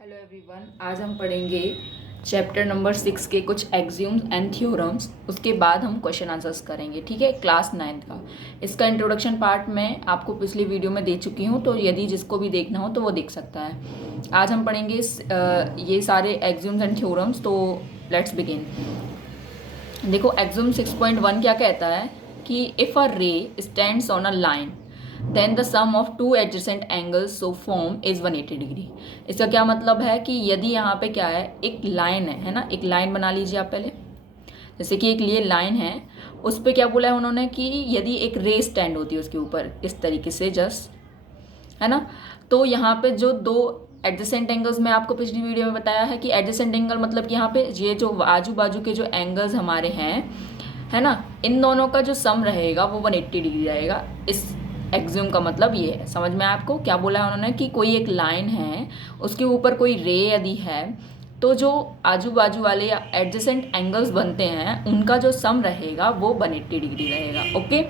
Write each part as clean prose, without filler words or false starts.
Hello everyone, आज हम पढ़ेंगे चैप्टर नंबर 6 के कुछ एक्सियोम्स एंड थ्योरम्स। उसके बाद हम क्वेश्चन आंसर्स करेंगे। ठीक है, क्लास 9th का इसका इंट्रोडक्शन पार्ट मैं आपको पिछली वीडियो में दे चुकी हूँ, तो यदि जिसको भी देखना हो तो वो देख सकता है। आज हम पढ़ेंगे ये सारे एक्सियोम्स एंड थ्योरम्स। तो लेट्स बिगिन। देखो, एक्सियोम 6.1 क्या कहता है कि if a ray stands on a line then the sum of two adjacent angles so form is 180 degree. इसका क्या मतलब है कि यदि यहाँ पे क्या है, एक लाइन है ना, एक लाइन बना लीजिए आप पहले। जैसे कि एक ये लाइन है, उस पर क्या बोला है उन्होंने कि यदि एक रे स्टैंड होती है उसके ऊपर इस तरीके से जस्ट, है ना, तो यहाँ पे जो दो एडजेसेंट एंगल्स मैं आपको पिछली वीडियो में बताया है कि एडजेसेंट एंगल मतलब कि यहाँ पे ये जो आजू बाजू के जो एंगल्स हमारे हैं, है ना, इन दोनों का जो सम रहेगा वो 180 डिग्री रहेगा। इस एक्सियोम का मतलब ये है। समझ में आपको क्या बोला है उन्होंने कि कोई एक लाइन है, उसके ऊपर कोई रे यदि है, तो जो आजू बाजू वाले या एडजेसेंट एंगल्स बनते हैं उनका जो सम रहेगा वो 180 डिग्री रहेगा। ओके,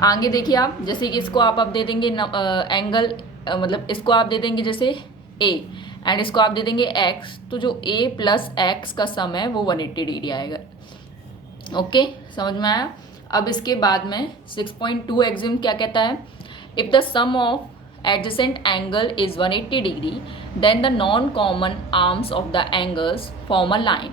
आगे देखिए आप, जैसे कि इसको आप दे देंगे एंगल, मतलब इसको आप दे देंगे जैसे ए एंड इसको आप दे देंगे एक्स, तो जो ए प्लस एक्स का सम है वो 180 डिग्री आएगा। ओके, समझ में आया। अब इसके बाद में 6.2 एक्सियोम क्या कहता है, if the sum of adjacent angle is 180 degree then the non common arms of the angles form a line.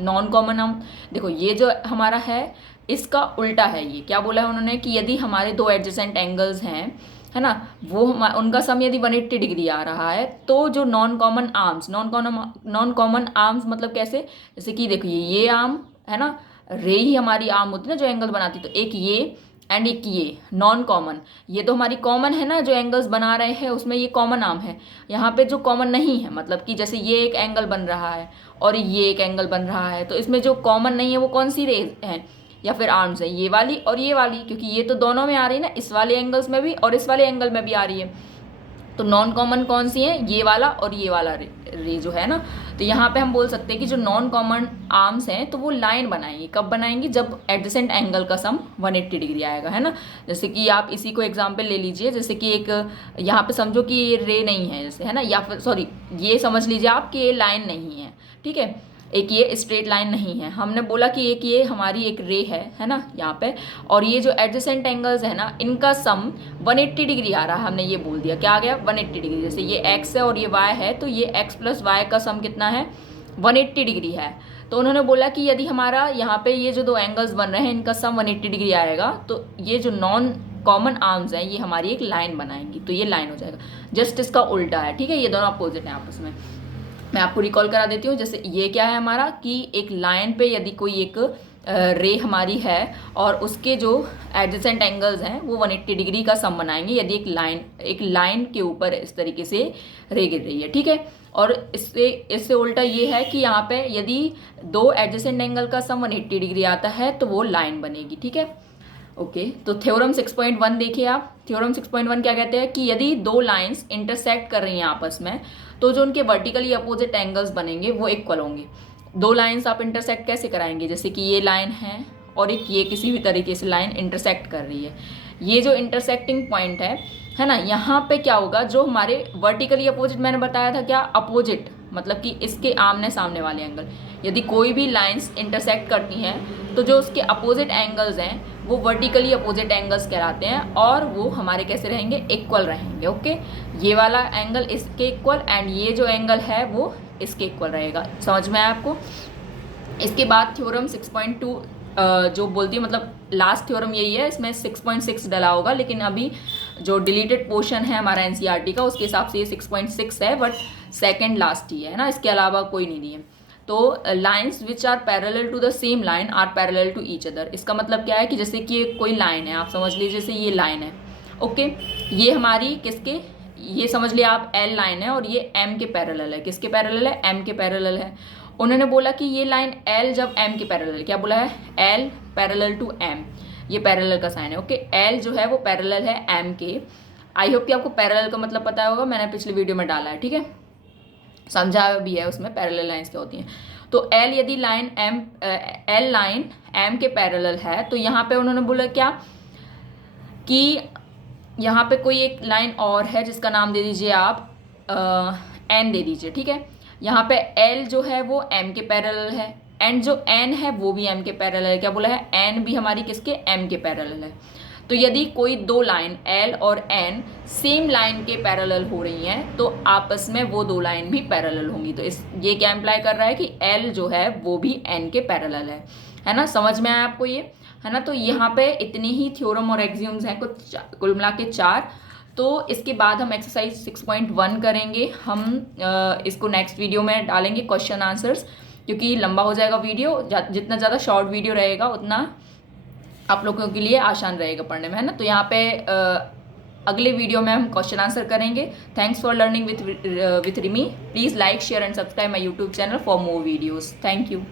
Non common arm, देखो ये जो हमारा है इसका उल्टा है। ये क्या बोला है उन्होंने कि यदि हमारे दो एडजेसेंट एंगल्स हैं, है ना, वो उनका सम यदि 180 डिग्री आ रहा है, तो जो non common arms, non common arms मतलब कैसे, जैसे कि देखो ये आर्म है ना, रे ही हमारी आर्म होती है ना जो एंगल बनाती, तो एक ये एंड एक ये नॉन कॉमन, ये तो हमारी कॉमन है ना, जो एंगल्स बना रहे हैं उसमें ये कॉमन आर्म है। यहाँ पे जो कॉमन नहीं है, मतलब कि जैसे ये एक एंगल बन रहा है और ये एक एंगल बन रहा है, तो इसमें जो कॉमन नहीं है वो कौन सी रे है या फिर आर्म्स है, ये वाली और ये वाली, क्योंकि ये तो दोनों में आ रही है ना, इस वाले एंगल्स में भी और इस वाले एंगल में भी आ रही है। तो नॉन कॉमन कौन सी है, ये वाला और ये वाला रे जो है ना। तो यहाँ पे हम बोल सकते हैं कि जो नॉन कॉमन आर्म्स हैं तो वो लाइन बनाएंगी। कब बनाएंगी, जब एडजेसेंट एंगल का सम 180 डिग्री आएगा, है ना। जैसे कि आप इसी को एग्जांपल ले लीजिए, जैसे कि एक यहाँ पे समझो कि ये रे नहीं है जैसे, है ना, या फिर सॉरी ये समझ लीजिए आप कि ये लाइन नहीं है। ठीक है, एक ये स्ट्रेट लाइन नहीं है, हमने बोला कि एक ये हमारी एक रे है ना यहाँ पे, और ये जो एडजेसेंट एंगल्स है ना इनका सम 180 डिग्री आ रहा है। हमने ये बोल दिया क्या आ गया, 180 डिग्री। जैसे ये x है और ये y है, तो ये x प्लस वाई का सम कितना है, 180 डिग्री है। तो उन्होंने बोला कि यदि हमारा यहाँ पे ये जो दो एंगल्स बन रहे हैं इनका सम 180 डिग्री आएगा, तो ये जो नॉन कॉमन आर्म्स हैं ये हमारी एक लाइन बनाएंगी, तो ये लाइन हो जाएगा। जस्ट इसका उल्टा है। ठीक है, ये दोनों अपोजिट हैं आपस में। मैं आपको रिकॉल करा देती हूँ। जैसे ये क्या है हमारा कि एक लाइन पे यदि कोई एक रे हमारी है और उसके जो एडजेसेंट एंगल्स हैं वो 180 डिग्री का सम बनाएंगे यदि एक लाइन के ऊपर इस तरीके से रे गिर रही है। ठीक है, और इससे उल्टा ये है कि यहाँ पे यदि दो एडजेसेंट एंगल का सम 180 डिग्री आता है तो वो लाइन बनेगी। ठीक है, ओके। तो थ्योरम 6.1 देखिए आप। थ्योरम 6.1 क्या कहते हैं कि यदि दो लाइंस इंटरसेक्ट कर रही हैं आपस में, तो जो उनके वर्टिकली अपोजिट एंगल्स बनेंगे वो इक्वल होंगे। दो लाइंस आप इंटरसेक्ट कैसे कराएंगे, जैसे कि ये लाइन है और एक ये किसी भी तरीके से लाइन इंटरसेक्ट कर रही है, ये जो इंटरसेक्टिंग पॉइंट है ना, यहाँ पे क्या होगा, जो हमारे वर्टिकली अपोजिट मैंने बताया था क्या, अपोजिट मतलब कि इसके आमने सामने वाले एंगल, यदि कोई भी लाइंस इंटरसेक्ट करती हैं तो जो उसके अपोजिट एंगल्स हैं वो वर्टिकली अपोजिट एंगल्स कहलाते हैं और वो हमारे कैसे रहेंगे, इक्वल रहेंगे। ओके, ये वाला एंगल इसके इक्वल एंड ये जो एंगल है वो इसके इक्वल रहेगा। समझ में आया आपको। इसके बाद थ्योरम 6.2 जो बोलती है, मतलब लास्ट थ्योरम यही है, इसमें 6.6 डला होगा, लेकिन अभी जो डिलीटेड पोर्शन है हमारा एनसीईआरटी का उसके हिसाब से ये 6.6 है, बट सेकेंड लास्ट ही है ना, इसके अलावा कोई नहीं दिए। तो lines which are parallel to the same line are parallel to each other. इसका मतलब क्या है कि जैसे कि कोई लाइन है, आप समझ लीजिए जैसे ये लाइन है, ओके, ये हमारी किसके, ये समझ लिया आप एल लाइन है और ये एम के पैरेलल है। किसके पैरेलल है, एम के पैरेलल है। उन्होंने बोला कि ये लाइन एल जब एम के पैरेलल, क्या बोला है, एल पैरेलल टू एम, ये पैरेलल का साइन है। ओके, एल जो है वो पैरेलल है एम के। आई होप कि आपको पैरेलल का मतलब पता होगा, मैंने पिछले वीडियो में डाला है। ठीक है, समझा भी है उसमें पैरेलल लाइंस क्या होती हैं। तो एल यदि line M, L line M के पैरेलल है, तो यहाँ पे उन्होंने बोला क्या कि यहाँ पे कोई एक लाइन और है जिसका नाम दे दीजिए आप एन दे दीजिए, ठीक है। यहाँ पे एल जो है वो एम के पैरेलल है, एंड जो एन है वो भी एम के पैरेलल है। क्या बोला है? एन भी हमारी किसके? एम के पैरेलल है। तो यदि कोई दो लाइन एल और एन सेम लाइन के पैरेलल हो रही हैं तो आपस में वो दो लाइन भी पैरेलल होंगी। तो ये क्या इम्प्लाई कर रहा है कि एल जो है वो भी एन के पैरेलल है ना। समझ में आया आपको ये? है ना। तो यहाँ पे इतनी ही थ्योरम और एक्सियोम्स हैं, कुल मिला के 4। तो इसके बाद हम एक्सरसाइज 6.1 करेंगे। हम इसको नेक्स्ट वीडियो में डालेंगे क्वेश्चन आंसर्स, क्योंकि लंबा हो जाएगा वीडियो। जितना ज़्यादा शॉर्ट वीडियो रहेगा उतना आप लोगों के लिए आसान रहेगा पढ़ने में, है ना। तो यहाँ पे अगले वीडियो में हम क्वेश्चन आंसर करेंगे। Thanks for learning with Rimi. Please like, share and subscribe my YouTube channel for more videos. Thank you.